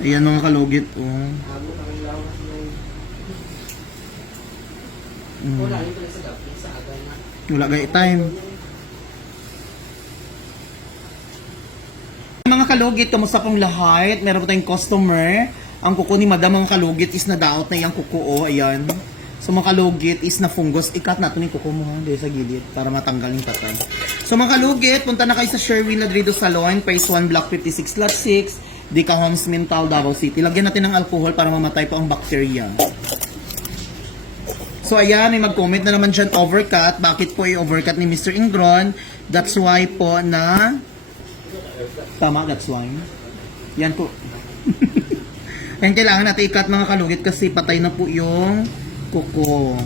Ayan mga kalugit, oh. Wala gay time. Mga kalugit, kamusta pong lahat? Meron po tayong customer. Ang kuko ni Madam mga kalugit is na-doubt na yung kuko, oh. Ayan. So mga kalugit is na fungus. Ikat natin yung kuko mo ha, dito sa gilid para matanggal yung tatay. So mga kalugit, punta na kayo sa Sherwin Ladrido Salon, Phase 1, Block 56, Lot 6. Dika Homes Mental, Davao City. Lagyan natin ng alcohol para mamatay po ang bacteria. So ayan, may mag-comment na naman dyan, overcut. Bakit po i-overcut ni Mr. Ingron? That's why po na... Tama, that's why. Yan po. Yan kailangan natin i-cut mga kalugit kasi patay na po yung kuko.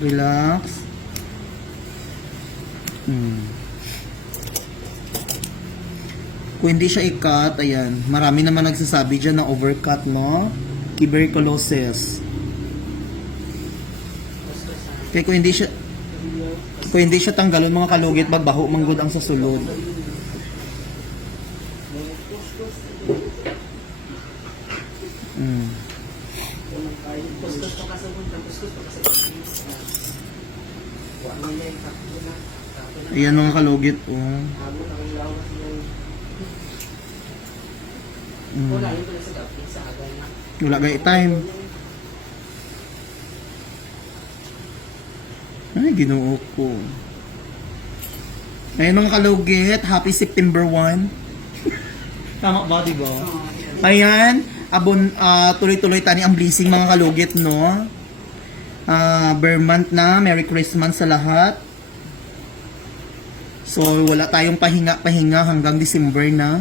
Relax. Kung hindi siya i-cut, ayan, marami naman nagsasabi dyan na overcut, no? Tuberculosis. Kaya kung hindi siya tanggalon mga kalugit, magbaho manggod ang sasulod. Ayan mga kalugit, oh. Wala gay time. Ay, ginoo ko. Ayan mga kalugit, happy September 1. Tama ba, diba? Ayan, tuloy-tuloy tani ang blessing mga kalugit, no? Month na, Merry Christmas sa lahat. So, wala tayong pahinga hanggang December na.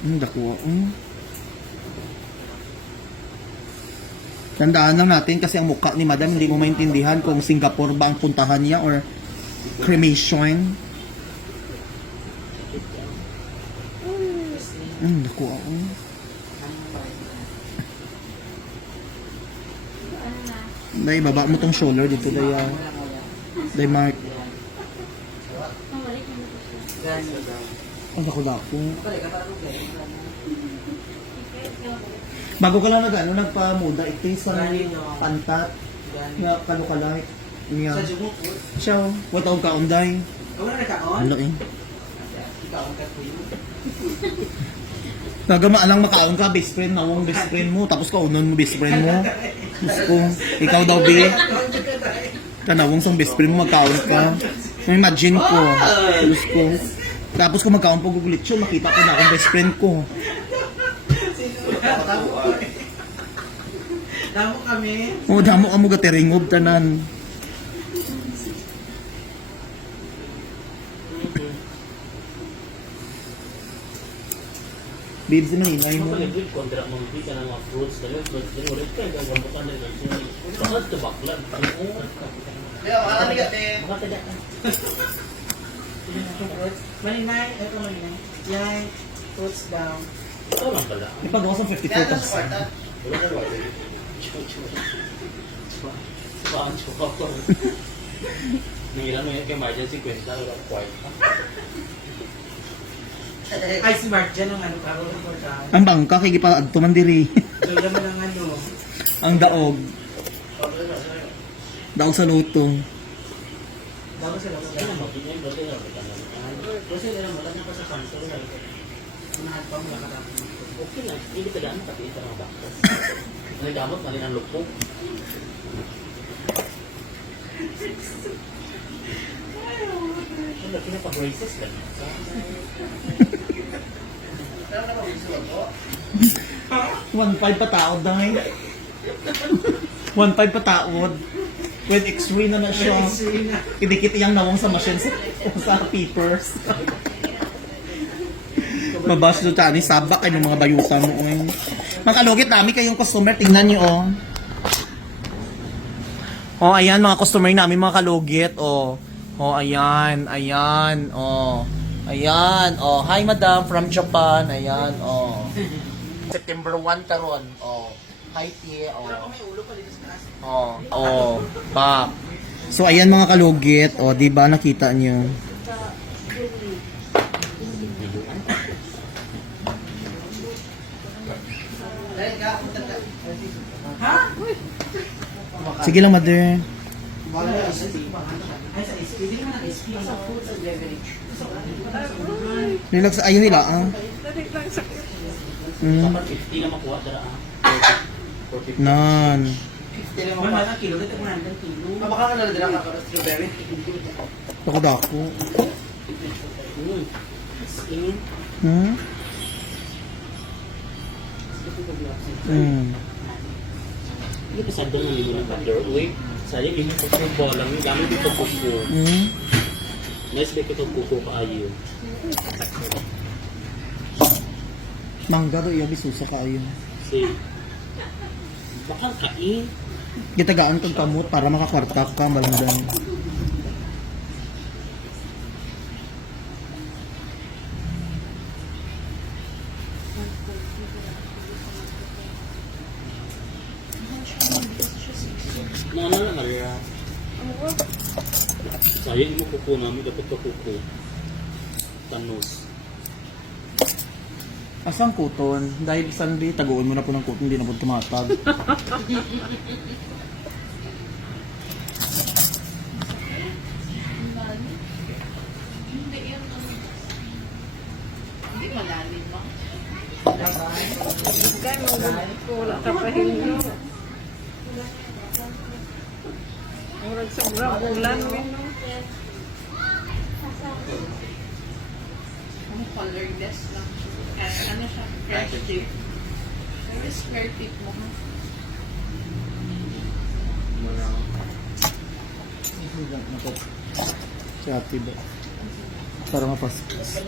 Dakuha. Tandaan lang natin kasi ang mukha ni Madam hindi mo maintindihan kung Singapore ba ang puntahan niya or cremation. Dakuha. Day, baba mo tong shoulder dito, Day. Day, Mark. Ang dako-dako. Bago ka lang nagpamuda, ito yung sa pantat. Nga, kalukalay. Nga. Siya, what taong kaon, Day? Ang laki. Maalang makaon ka, best friend, nawang best friend mo, tapos kaunan mo best friend mo. Gusto, ikaw daw, Bi. Kanawang sa best friend mo, magkaon ka. Imagine ko. Gusto. Tapos kung magkaon po gugulit siya, makita ko na akong best friend ko. Damo kami. Oo, damo ka mo gatiringob, tanan. Babes, maninay mo. Kontra mo ka ng mga fruits, ulit ka, gagawin na lang. Bakit ito baklan? Kaya, wala negative. Makataga ka. Maninay, ito maninay. Yan, fruits down. Ito lang pala. Ipagawa sa 54%. Wala na ba? Pancho ka po. Nangilan mo yan kay Marjan 50, wala quiet. Ay, smart dyan ang ano, karo ng portal. Ang bangka, kaya pa adto man diri. Kaya mo ng ano. Ang daog. Daog sa lutong. Dapat sila ko Kaya makinig ba tayo? Kasi nila wala na pa sa cancer. Unahan pa mo lang katapos. Okay lang, hindi ka daan kapiin sa mga baktas. Nagdamot, mali ng lupok. Ang laki na pa-braces lang. 1.5 pataod na ngayon. 1.5 pataod. With x-ray na na siya. Idikit iyang nawang sa machine sa papers. Mabas doon tani, sabak kayo ng mga bayutan mo. Mga kalugit namin kayong customer, tingnan nyo oh. Oh, ayan mga customer namin mga kalugit. Oh, ayan, oh. Ayan, oh. Hi madam, from Japan. Ayan, oh. September 1 taron. Oh. Hi Tia, oh. May ulo pa dito sa taas. Oh, back. So, ayan mga kalugit. O, di ba nakita nyo? Sige lang, mother. Ay, sa SP. Hindi naman ang SP. Sa food, sa beverage. Relax, ayun nila, ah. Dapat 50 na makuha dara. 450. Nan. Man, mga kilo. Dito ko nandang kilo. Baka ka nalang dala ka strawberry. Ako dako. In. Hmm? Hindi pa sadong ng limo ng butter. Uy, sayang limo ko sa bolang. Gamit dito kuko. Nice ba ito kuko kaayo? Mangga do iya bisusa kayo. Si bakal kain. Gitagaan kag kamot para makakwarta ka balangdan. Naalala ka rin. Sayang mo kuko namin. Dapat ka kuko. Tanos. Asang kuton? Dahil Sunday, taguan mo na po ng kuton, hindi na po tumatag. Hindi malalim ba? Kaya wala ka pa hindi. Murag sobrang ulan mo. Ang colorless lang. Kaya ano siya, fresh tip. Pero square tip mo. Sa ate ba? Para mapaskas.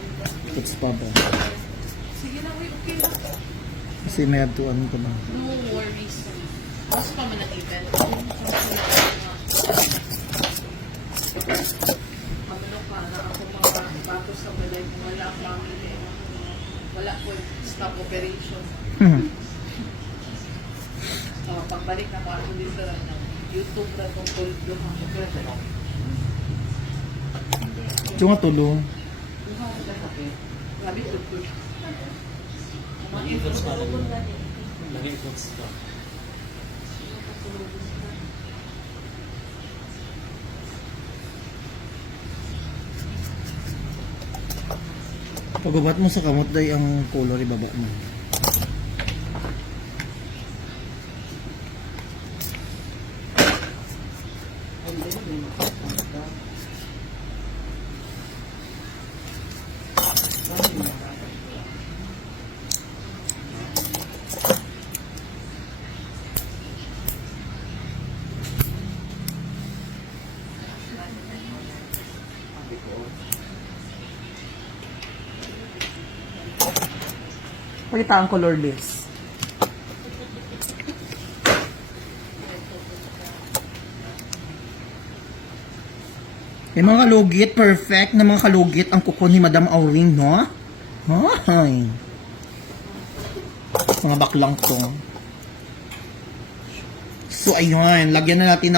That's pa ba? Sige na, wait, okay lang. Kasi may aduan ko na. No worries. Mas pa man ang event. Pamalo ka na ako mga batos sa balay kung wala ang family. Wala po stop operation. Pagbalik na ako dito lang ng YouTube na itong tuldo ako. Ito nga tulong. Grabe tuldo. Laging fruits pa rin. Laging fruits pa. Pagabat mo sa kamot day ang color ibaba mo. Pakita ang colorless. Yung mga kalugit, perfect na mga kalugit ang kuko ni Madam Auring, no? Ay. Mga baklang to. So, ayun. Lagyan na natin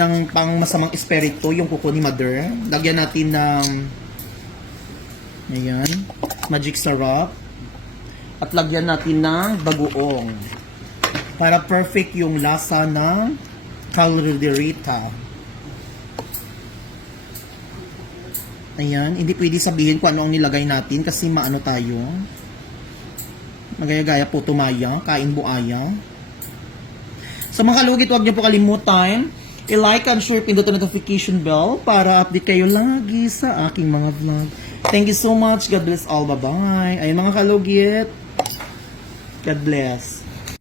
ng pang masamang espiritu yung kuko ni Mother. Lagyan natin ng ayan, magic syrup. At lagyan natin ng bagoong. Para perfect yung lasa ng calderita. Ayan, hindi pwede sabihin kung ano ang nilagay natin kasi maano tayo. Magaya-gaya po tumaya, kain buaya. Sa mga kalugit, huwag niyo po kalimutan i-like and share, pindot ang notification bell para update kayo lagi sa aking mga vlog. Thank you so much. God bless all. Bye-bye. Ayun mga kalugit. God bless.